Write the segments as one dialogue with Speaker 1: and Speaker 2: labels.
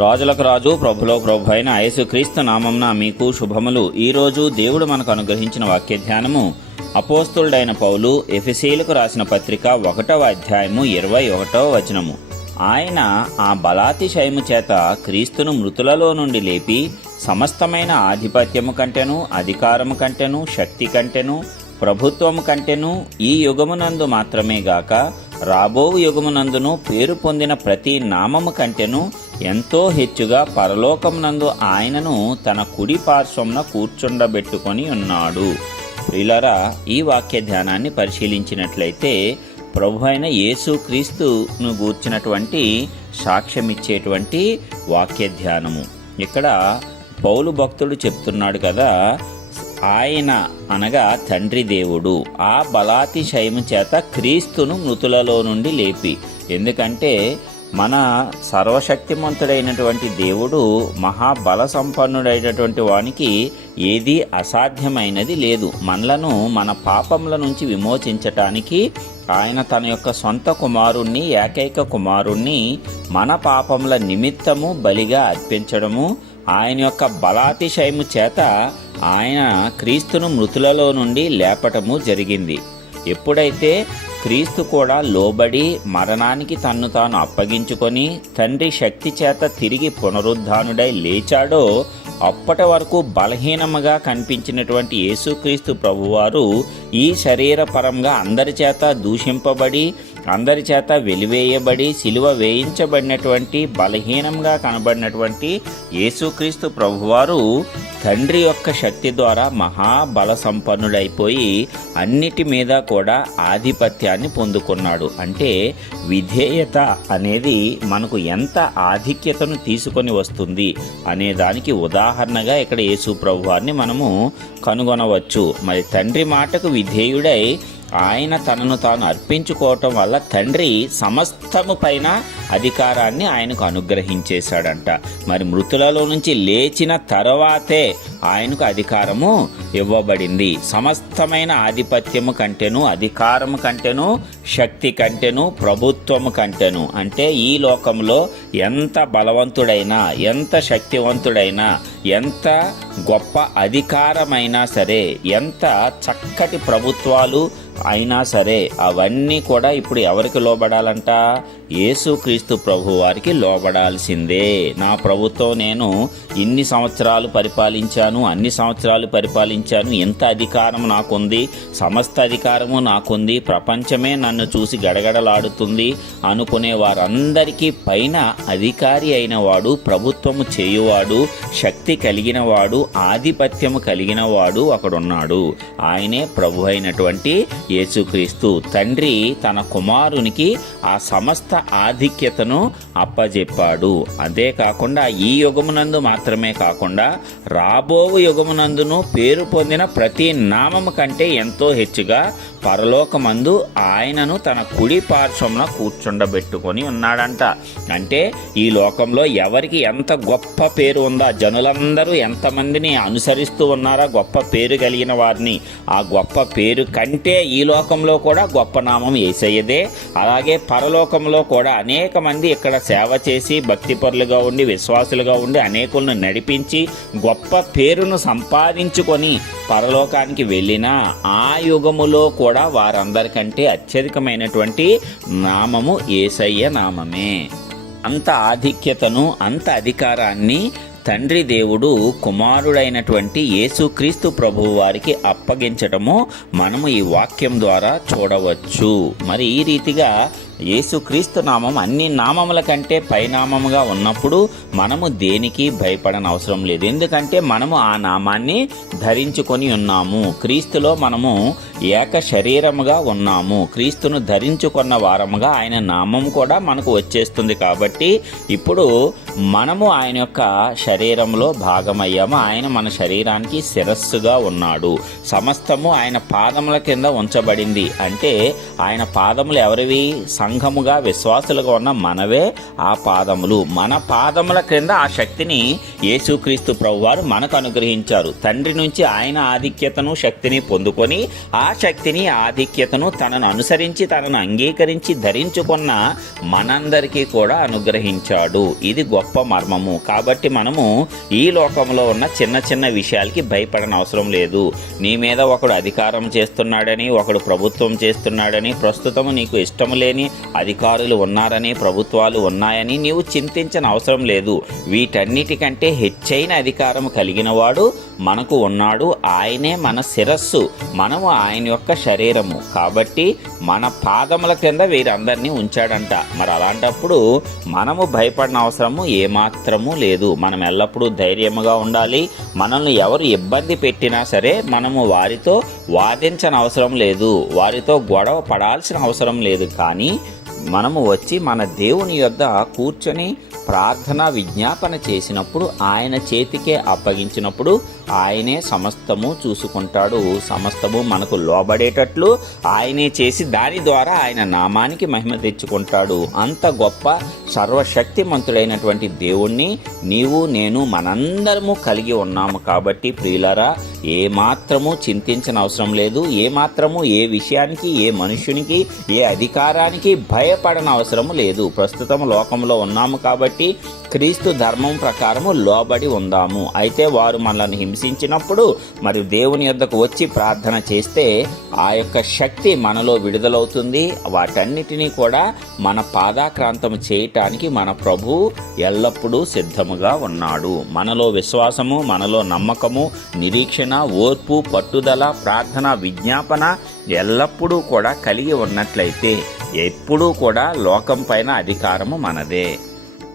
Speaker 1: రాజులకు రాజు ప్రభులో ప్రభు అయిన యేసుక్రీస్తు నామంన మీకు శుభములు. ఈరోజు దేవుడు మనకు అనుగ్రహించిన వాక్య ధ్యానము అపోస్తుడైన పౌలు ఎఫిసీలకు రాసిన పత్రిక ఒకటవ అధ్యాయము ఇరవై ఒకటవ వచనము. ఆయన ఆ బలాతిశయము చేత క్రీస్తును మృతులలో నుండి లేపి సమస్తమైన ఆధిపత్యము కంటెను అధికారము కంటెను శక్తి కంటెను ప్రభుత్వము కంటెను ఈ యుగమునందు మాత్రమే గాక రాబో యుగమునందును పేరు పొందిన ప్రతి నామము కంటెను ఎంతో హెచ్చుగా పరలోకమునందు ఆయనను తన కుడి పార్శ్వంన కూర్చుండబెట్టుకొని ఉన్నాడు. ప్రియులరా ఈ వాక్య ధ్యానాన్ని పరిశీలించినట్లయితే ప్రభు అయిన యేసుక్రీస్తును గూర్చినటువంటి సాక్ష్యమిచ్చేటువంటి వాక్య ధ్యానము. ఇక్కడ పౌలు భక్తుడు చెప్తున్నాడు కదా ఆయన అనగా తండ్రి దేవుడు. ఆ బలాతిశయము చేత క్రీస్తును మృతులలో నుండి లేపి. ఎందుకంటే మన సర్వశక్తిమంతుడైనటువంటి దేవుడు మహాబల సంపన్నుడైనటువంటి వానికి ఏది అసాధ్యమైనది లేదు. మనలను మన పాపముల నుంచి విమోచించటానికి ఆయన తన యొక్క సొంత కుమారుణ్ణి ఏకైక కుమారుణ్ణి మన పాపముల నిమిత్తము బలిగా అర్పించడము. ఆయన యొక్క బలాతిశయము చేత ఆయన క్రీస్తును మృతులలో నుండి లేపటము జరిగింది. ఎప్పుడైతే క్రీస్తు కూడా లోబడి మరణానికి తన్ను తాను అప్పగించుకొని తండ్రి శక్తి చేత తిరిగి పునరుద్ధానుడై లేచాడో అప్పటి వరకు బలహీనముగా కనిపించినటువంటి యేసుక్రీస్తు ప్రభువారు ఈ శరీరపరంగా అందరి చేత దూషింపబడి అందరి చేత వెలివేయబడి సిలువ వేయించబడినటువంటి బలహీనంగా కనబడినటువంటి యేసుక్రీస్తు ప్రభువారు తండ్రి యొక్క శక్తి ద్వారా మహాబల సంపన్నుడైపోయి అన్నిటి మీద కూడా ఆధిపత్యాన్ని పొందుకున్నాడు. అంటే విధేయత అనేది మనకు ఎంత ఆధిక్యతను తీసుకొని వస్తుంది అనే దానికి ఉదాహరణగా ఇక్కడ యేసు ప్రభువారిని మనము కనుగొనవచ్చు. మరి తండ్రి మాటకు విధేయుడై ఆయన తనను తాను అర్పించుకోవటం వల్ల తండ్రి సమస్తము పైన అధికారాన్ని ఆయనకు అనుగ్రహించేశాడంట. మరి మృతులలో నుంచి లేచిన తర్వాతే ఆయనకు అధికారము ఇవ్వబడింది. సమస్తమైన ఆధిపత్యము కంటేను అధికారము కంటేను శక్తి కంటేను ప్రభుత్వము కంటేను. అంటే ఈ లోకంలో ఎంత బలవంతుడైనా ఎంత శక్తివంతుడైనా ఎంత గొప్ప అధికారమైనా సరే ఎంత చక్కటి ప్రభుత్వాలు అయినా సరే అవన్నీ కూడా ఇప్పుడు ఎవరికి లోబడాలంట? యేసుక్రీస్తు ప్రభు వారికి లోబడాల్సిందే. నా ప్రభుత్వం నేను ఇన్ని సంవత్సరాలు పరిపాలించాను అన్ని సంవత్సరాలు పరిపాలించాను. ఎంత అధికారం నాకుంది? సమస్త అధికారము నాకుంది. ప్రపంచమే నన్ను చూసి గడగడలాడుతుంది అనుకునే వారందరికీ పైన అధికారి అయిన వాడు ప్రభుత్వము చేయువాడు శక్తి కలిగిన వాడు ఆధిపత్యము కలిగిన వాడు అక్కడున్నాడు ఆయనే ప్రభు అయినటువంటి యేసుక్రీస్తు. తండ్రి తన కుమారునికి ఆ సమస్త ఆధిక్యతను అప్పజెప్పాడు. అదే కాకుండా ఈ యుగమునందు మాత్రమే కాకుండా రాబోవు యుగమునందును పేరు పొందిన ప్రతి నామము కంటే ఎంతో హెచ్చుగా పరలోకమందు ఆయనను తన కుడి పార్శ్వంలో కూర్చుండబెట్టుకొని ఉన్నాడంట. అంటే ఈ లోకంలో ఎవరికి ఎంత గొప్ప పేరు ఉందా? జనులందరూ ఎంతమందిని అనుసరిస్తూ ఉన్నారా? గొప్ప పేరు కలిగిన వారిని. ఆ గొప్ప పేరు కంటే ఈ లోకంలో కూడా గొప్ప నామం ఏసయ్యదే. అలాగే పరలోకంలో కూడా అనేక మంది ఇక్కడ సేవ చేసి భక్తిపరులుగా ఉండి విశ్వాసులుగా ఉండి అనేకులను నడిపించి గొప్ప పేరును సంపాదించుకొని పరలోకానికి వెళ్ళినా ఆ యుగములో కూడా కూడా వారందరికంటే అత్యధికమైనటువంటి నామము ఏసయ్య నామమే. అంత ఆధిక్యతను అంత అధికారాన్ని తండ్రి దేవుడు కుమారుడైనటువంటి యేసుక్రీస్తు ప్రభువు వారికి అప్పగించటము మనము ఈ వాక్యం ద్వారా చూడవచ్చు. మరి ఈ రీతిగా యేసుక్రీస్తు నామం అన్ని నామముల కంటే పైనామముగా ఉన్నప్పుడు మనము దేనికి భయపడని అవసరం లేదు. ఎందుకంటే మనము ఆ నామాన్ని ధరించుకొని ఉన్నాము. క్రీస్తులో మనము ఏక శరీరముగా ఉన్నాము. క్రీస్తును ధరించుకున్న వారముగా ఆయన నామం కూడా మనకు వచ్చేస్తుంది కాబట్టి ఇప్పుడు మనము ఆయన యొక్క శరీరంలో భాగమయ్యాము. ఆయన మన శరీరానికి శిరస్సుగా ఉన్నాడు. సమస్తము ఆయన పాదముల కింద ఉంచబడింది. అంటే ఆయన పాదములు ఎవరివి? సం సంఘముగా విశ్వాసులుగా ఉన్న మనవే ఆ పాదములు. మన పాదముల క్రింద ఆ శక్తిని యేసుక్రీస్తు ప్రభువారు మనకు అనుగ్రహించారు. తండ్రి నుంచి ఆయన ఆధిక్యతను శక్తిని పొందుకొని ఆ శక్తిని ఆధిక్యతను తనను అనుసరించి తనను అంగీకరించి ధరించుకున్న మనందరికీ కూడా అనుగ్రహించాడు. ఇది గొప్ప మర్మము. కాబట్టి మనము ఈ లోకంలో ఉన్న చిన్న చిన్న విషయాలకి భయపడని అవసరం లేదు. నీ మీద ఒకడు అధికారం చేస్తున్నాడని ఒకడు ప్రభుత్వం చేస్తున్నాడని ప్రస్తుతం నీకు ఇష్టం లేని అధికారులు ఉన్నారని ప్రభుత్వాలు ఉన్నాయని నీవు చింతించిన అవసరం లేదు. వీటన్నిటికంటే హెచ్చైన అధికారం కలిగినవాడు మనకు ఉన్నాడు. ఆయనే మన శిరస్సు. మనము ఆయన యొక్క శరీరము. కాబట్టి మన పాదముల కింద వీరందరినీ ఉంచాడంట. మరి అలాంటప్పుడు మనము భయపడిన అవసరము ఏమాత్రము లేదు. మనం ఎల్లప్పుడూ ధైర్యముగా ఉండాలి. మనల్ని ఎవరు ఇబ్బంది పెట్టినా సరే మనము వారితో వాదించని అవసరం లేదు. వారితో గొడవ పడాల్సిన అవసరం లేదు. కానీ మనము వచ్చి మన దేవుని యొద్ద కూర్చొని ప్రార్థన విజ్ఞాపన చేసినప్పుడు ఆయన చేతికే అప్పగించినప్పుడు ఆయనే సమస్తము చూసుకుంటాడు. సమస్తము మనకు లోబడేటట్లు ఆయనే చేసి దాని ద్వారా ఆయన నామానికి మహిమ తెచ్చుకుంటాడు. అంత గొప్ప సర్వశక్తిమంతుడైనటువంటి దేవుణ్ణి నీవు నేను మనందరము కలిగి ఉన్నాము కాబట్టి ప్రియులరా ఏ మాత్రము చింతించిన అవసరం లేదు. ఏ మాత్రము ఏ విషయానికి ఏ మనుష్యునికి ఏ అధికారానికి భయపడన అవసరము లేదు. ప్రస్తుతం లోకంలో ఉన్నాము కాబట్టి క్రీస్తు ధర్మం ప్రకారము లోబడి ఉందాము. అయితే వారు మనల్ని హింసించినప్పుడు మరియు దేవుని యొద్దకు వచ్చి ప్రార్థన చేస్తే ఆ యొక్క శక్తి మనలో విడుదలవుతుంది. వాటన్నిటినీ కూడా మన పాదాక్రాంతం చేయటానికి మన ప్రభు ఎల్లప్పుడూ సిద్ధముగా ఉన్నాడు. మనలో విశ్వాసము మనలో నమ్మకము నిరీక్షణ ఓర్పు పట్టుదల ప్రార్థన విజ్ఞాపన ఎల్లప్పుడూ కూడా కలిగి ఉన్నట్లయితే ఎప్పుడూ కూడా లోకం పైన అధికారము మనదే.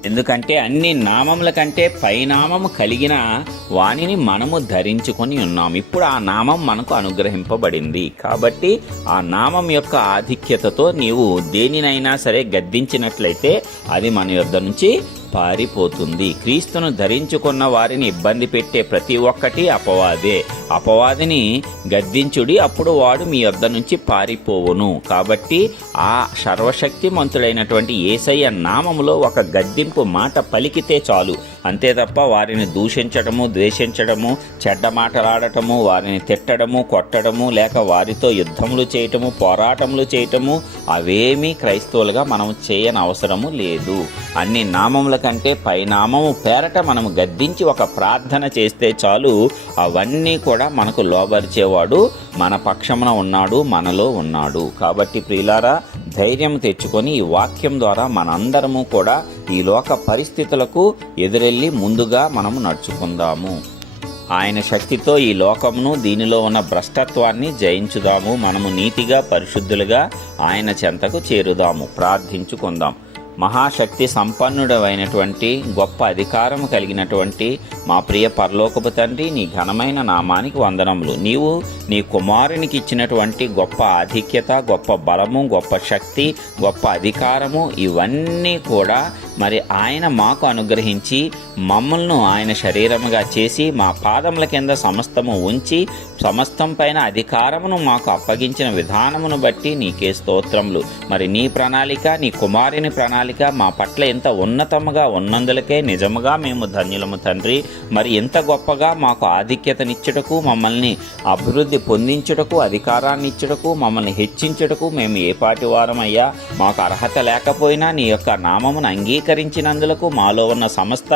Speaker 1: ఎందుకంటే అన్ని నామముల కంటే పైనామము కలిగిన వాణిని మనము ధరించుకొని ఉన్నాం. ఇప్పుడు ఆ నామం మనకు అనుగ్రహింపబడింది. కాబట్టి ఆ నామం యొక్క ఆధిక్యతతో నీవు దేనినైనా సరే గద్దించినట్లయితే అది మన యొద్ద నుంచి పారిపోతుంది. క్రీస్తును ధరించుకున్న వారిని ఇబ్బంది పెట్టే ప్రతి ఒక్కటి అపవాదే. అపవాదిని గద్దించుడి అప్పుడు వాడు మీ వద్ద నుంచి పారిపోవును. కాబట్టి ఆ సర్వశక్తిమంతుడైనటువంటి ఏసయ్య నామములో ఒక గద్దింపు మాట పలికితే చాలు. అంతే తప్ప వారిని దూషించడము ద్వేషించడము చెడ్డ మాటలాడటము వారిని తిట్టడము కొట్టడము లేక వారితో యుద్ధములు చేయటము పోరాటములు చేయటము అవేమీ క్రైస్తవులుగా మనం చేయని అవసరము లేదు. అన్ని నామముల కంటే పైనామము పేరట మనము గద్దించి ఒక ప్రార్థన చేస్తే చాలు అవన్నీ కూడా మనకు లోబరిచేవాడు మన పక్షమున ఉన్నాడు మనలో ఉన్నాడు. కాబట్టి ప్రియులారా ధైర్యం తెచ్చుకొని ఈ వాక్యం ద్వారా మనందరము కూడా ఈ లోక పరిస్థితులకు ఎదురెళ్ళి ముందుగా మనము నడుచుకుందాము. ఆయన శక్తితో ఈ లోకమును దీనిలో ఉన్న భ్రష్టత్వాన్ని జయించుదాము. మనము నీతిగా పరిశుద్ధులుగా ఆయన చెంతకు చేరుదాము. ప్రార్థించుకుందాం. మహాశక్తి సంపన్నుడమైనటువంటి గొప్ప అధికారం కలిగినటువంటి మా ప్రియ పరలోకపు తండ్రి నీ ఘనమైన నామానికి వందనములు. నీవు నీ కుమారునికి ఇచ్చినటువంటి గొప్ప ఆధిక్యత గొప్ప బలము గొప్ప శక్తి గొప్ప అధికారము ఇవన్నీ కూడా మరి ఆయన మాకు అనుగ్రహించి మమ్మల్ని ఆయన శరీరముగా చేసి మా పాదముల కింద సమస్తము ఉంచి సమస్తం పైన అధికారమును మాకు అప్పగించిన విధానమును బట్టి నీకే స్తోత్రములు. మరి నీ ప్రణాళిక నీ కుమారుని ప్రణాళిక మా పట్ల ఎంత ఉన్నతముగా ఉన్నందులకే నిజముగా మేము ధన్యులము తండ్రి. మరి ఎంత గొప్పగా మాకు ఆధిక్యతనిచ్చుటకు మమ్మల్ని అభివృద్ధి పొందించుటకు అధికారాన్ని ఇచ్చుటకు మమ్మల్ని హెచ్చించుటకు మేము ఏ పాటి వారమయ్యా మాకు అర్హత లేకపోయినా నీ యొక్క నామమును అంగీకరించినందులకు మాలో ఉన్న సమస్త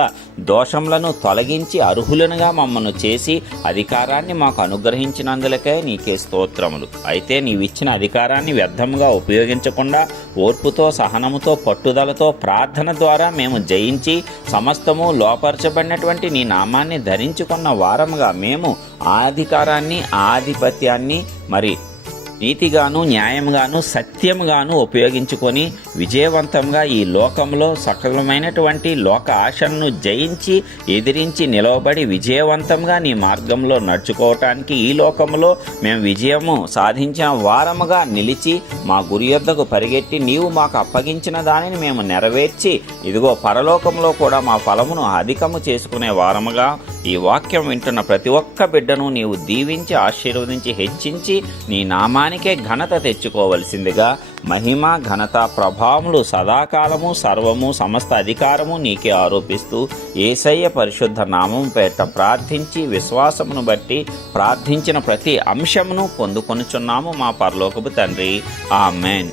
Speaker 1: దోషములను తొలగించి అర్హులనుగా మమ్మను చేసి అధికారాన్ని మాకు అనుగ్రహించినందులకే నీకే స్తోత్రములు. అయితే నీవిచ్చిన అధికారాన్ని వ్యర్థముగా ఉపయోగించకుండా ఓర్పుతో సహనముతో పట్టుదలతో ప్రార్థన ద్వారా మేము జయించి సమస్తము లోపరచబడినటువంటి నీ నామాన్ని ధరించుకున్న వారముగా మేము ఆ అధికారాన్ని ఆధిపత్యాన్ని మరి నీతిగాను న్యాయంగాను సత్యంగాను ఉపయోగించుకొని విజయవంతంగా ఈ లోకంలో సకలమైనటువంటి లోక ఆశలను జయించి ఎదిరించి నిలవబడి విజయవంతంగా నీ మార్గంలో నడుచుకోవటానికి ఈ లోకంలో మేము విజయము సాధించిన వారముగా నిలిచి మా గురి యొద్దకు పరిగెట్టి నీవు మాకు అప్పగించిన దానిని మేము నెరవేర్చి ఇదిగో పరలోకంలో కూడా మా ఫలమును అధికము చేసుకునే వారముగా ఈ వాక్యం వింటున్న ప్రతి ఒక్క బిడ్డను నీవు దీవించి ఆశీర్వదించి హెచ్చించి నీ నామానికే ఘనత తెచ్చుకోవలసిందిగా మహిమ ఘనత ప్రభావములు సదాకాలము సర్వము సమస్త అధికారము నీకే ఆరోపిస్తూ ఏసయ్య పరిశుద్ధ నామం పేట ప్రార్థించి విశ్వాసమును బట్టి ప్రార్థించిన ప్రతి అంశమును పొందుకొనుచున్నాము మా పరలోకపు తండ్రి. ఆమెన్.